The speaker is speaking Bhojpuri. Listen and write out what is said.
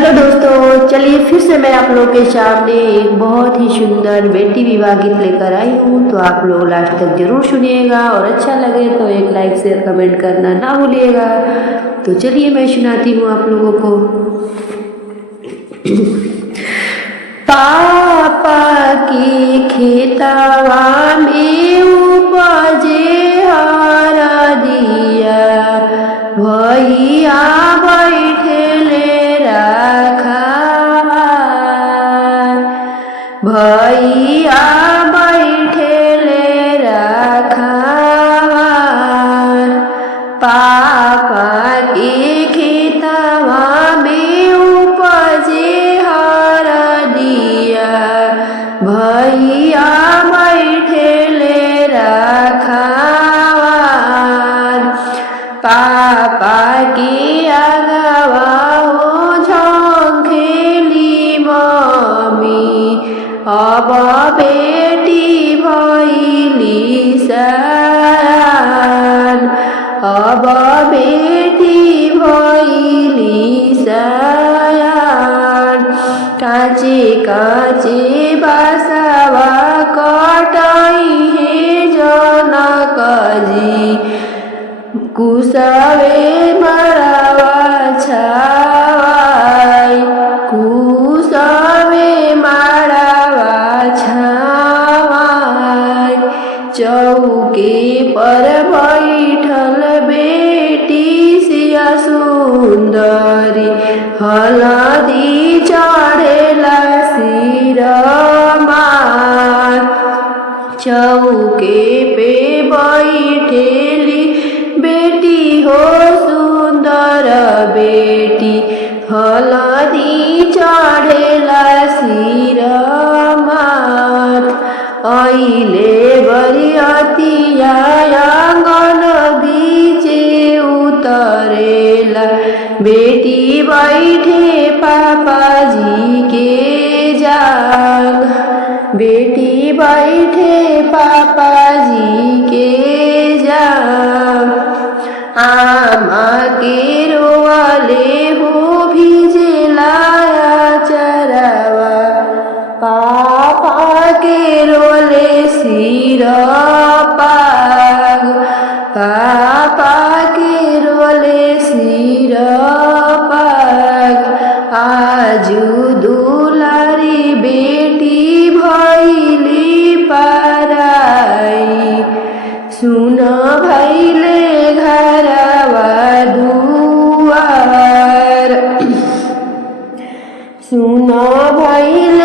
हेलो दोस्तों, चलिए फिर से मैं आप लोग के सामने एक बहुत ही सुंदर बेटी विवाह गीत लेकर आई हूँ। तो आप लोग लास्ट तक जरूर सुनिएगा और अच्छा लगे तो एक लाइक शेयर कमेंट करना ना भूलिएगा। तो चलिए मैं सुनाती हूँ आप लोगों को। पापा की खेतवा में उपजे हरा दिया, भैया बैठले राखवा, भैया बैठले राखवा। पापा के खेतवा में उपजे हरा दिया, भैया बैठले राखवा। पापा की आगवा हो झोंखेली मम्मी, अब बेटी भइली सयान, अब बेटी भइली सयान। काचे काचे बासवा कटाई है जनक जी, कुसवे मरावा छावाई, कुसवे मरावा छावाई। चौके पर बैठल बेटी सिया सुंदरी, हलदी चढ़ेला सिरमा। चौके पे बैठेली बेटी हो सुंदर बेटी, हलदी चढ़ेला सिरमा। आइले बरियतिया आंगन बीचे उतरेला, बेटी बैठे पापाजी के जाग, बेटी बैठे पापाजी के जाग। आमा के रोवाले हो भिजेला चरावा, पापा के रोले सिर पाग, पापा के रोले सिर पाग। आजू दुलारी बेटी भइली पराई, सुन भइले घरवा दुआर, सुन भइले